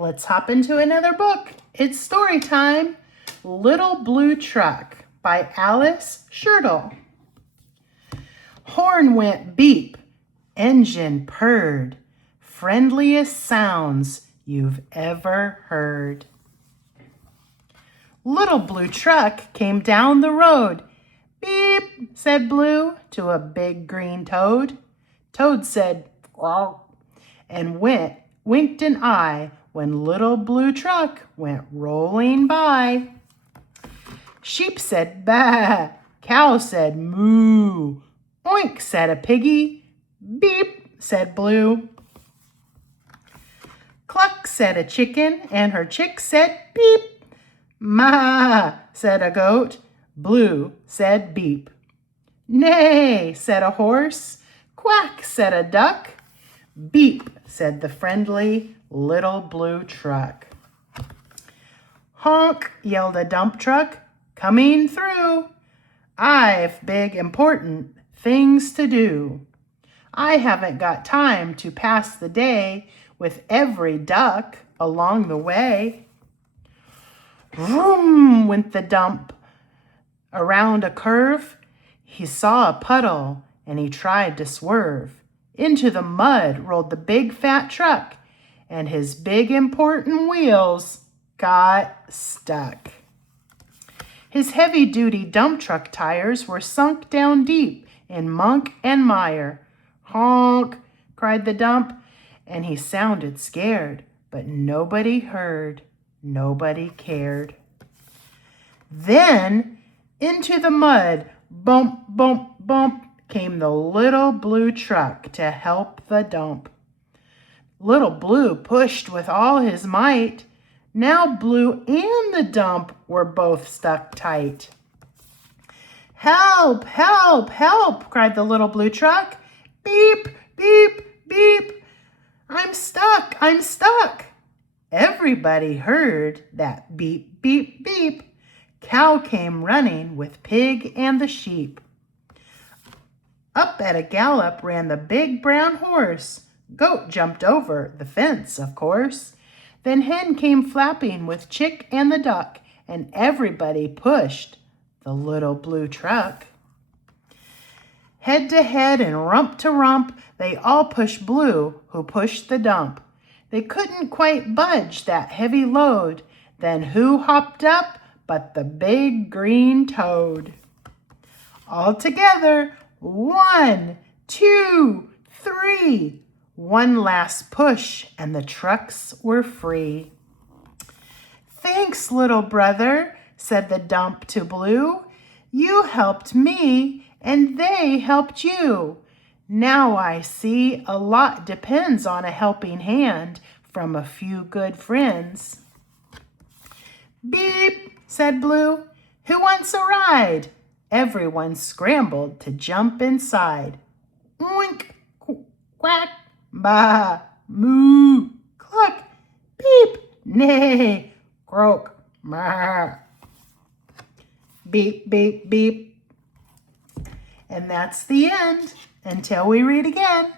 let's hop into another book. It's story time. Little Blue Truck by Alice Schertle. Horn went beep, engine purred, friendliest sounds you've ever heard. Little Blue Truck came down the road. Beep, said Blue to a big green toad. Toad said, "Wow," and winked an eye when Little Blue Truck went rolling by. Sheep said, "Bah," cow said, "Moo," oink, said a piggy, beep, said Blue. Cluck, said a chicken, and her chick said, beep. Ma, said a goat, Blue said, beep. Neigh, said a horse, quack, said a duck, beep, said the friendly Little Blue Truck. Honk, yelled a dump truck, coming through. I've big, important things to do. I haven't got time to pass the day with every duck along the way. Vroom went the dump. Around a curve, he saw a puddle and he tried to swerve. Into the mud rolled the big fat truck, and his big important wheels got stuck. His heavy-duty dump truck tires were sunk down deep in muck and mire. Honk, cried the dump, and he sounded scared, but nobody heard, nobody cared. Then into the mud, bump, bump, bump, came the Little Blue Truck to help the dump. Little Blue pushed with all his might. Now Blue and the dump were both stuck tight. Help, help, help, cried the Little Blue Truck. Beep, beep, beep. I'm stuck, I'm stuck. Everybody heard that beep, beep, beep. Cow came running with pig and the sheep. Up at a gallop ran the big brown horse. Goat jumped over the fence, of course. Then hen came flapping with chick and the duck, and everybody pushed the Little Blue Truck. Head to head and rump to rump, they all pushed Blue, who pushed the dump. They couldn't quite budge that heavy load. Then who hopped up but the big green toad? All together, 1, 2, 3. One last push, and the trucks were free. Thanks, little brother, said the dump to Blue. You helped me, and they helped you. Now I see a lot depends on a helping hand from a few good friends. Beep, said Blue. Who wants a ride? Everyone scrambled to jump inside. Oink, quack, bah, moo, cluck, beep, neigh, croak, ma. Beep, beep, beep. And that's the end. Until we read again.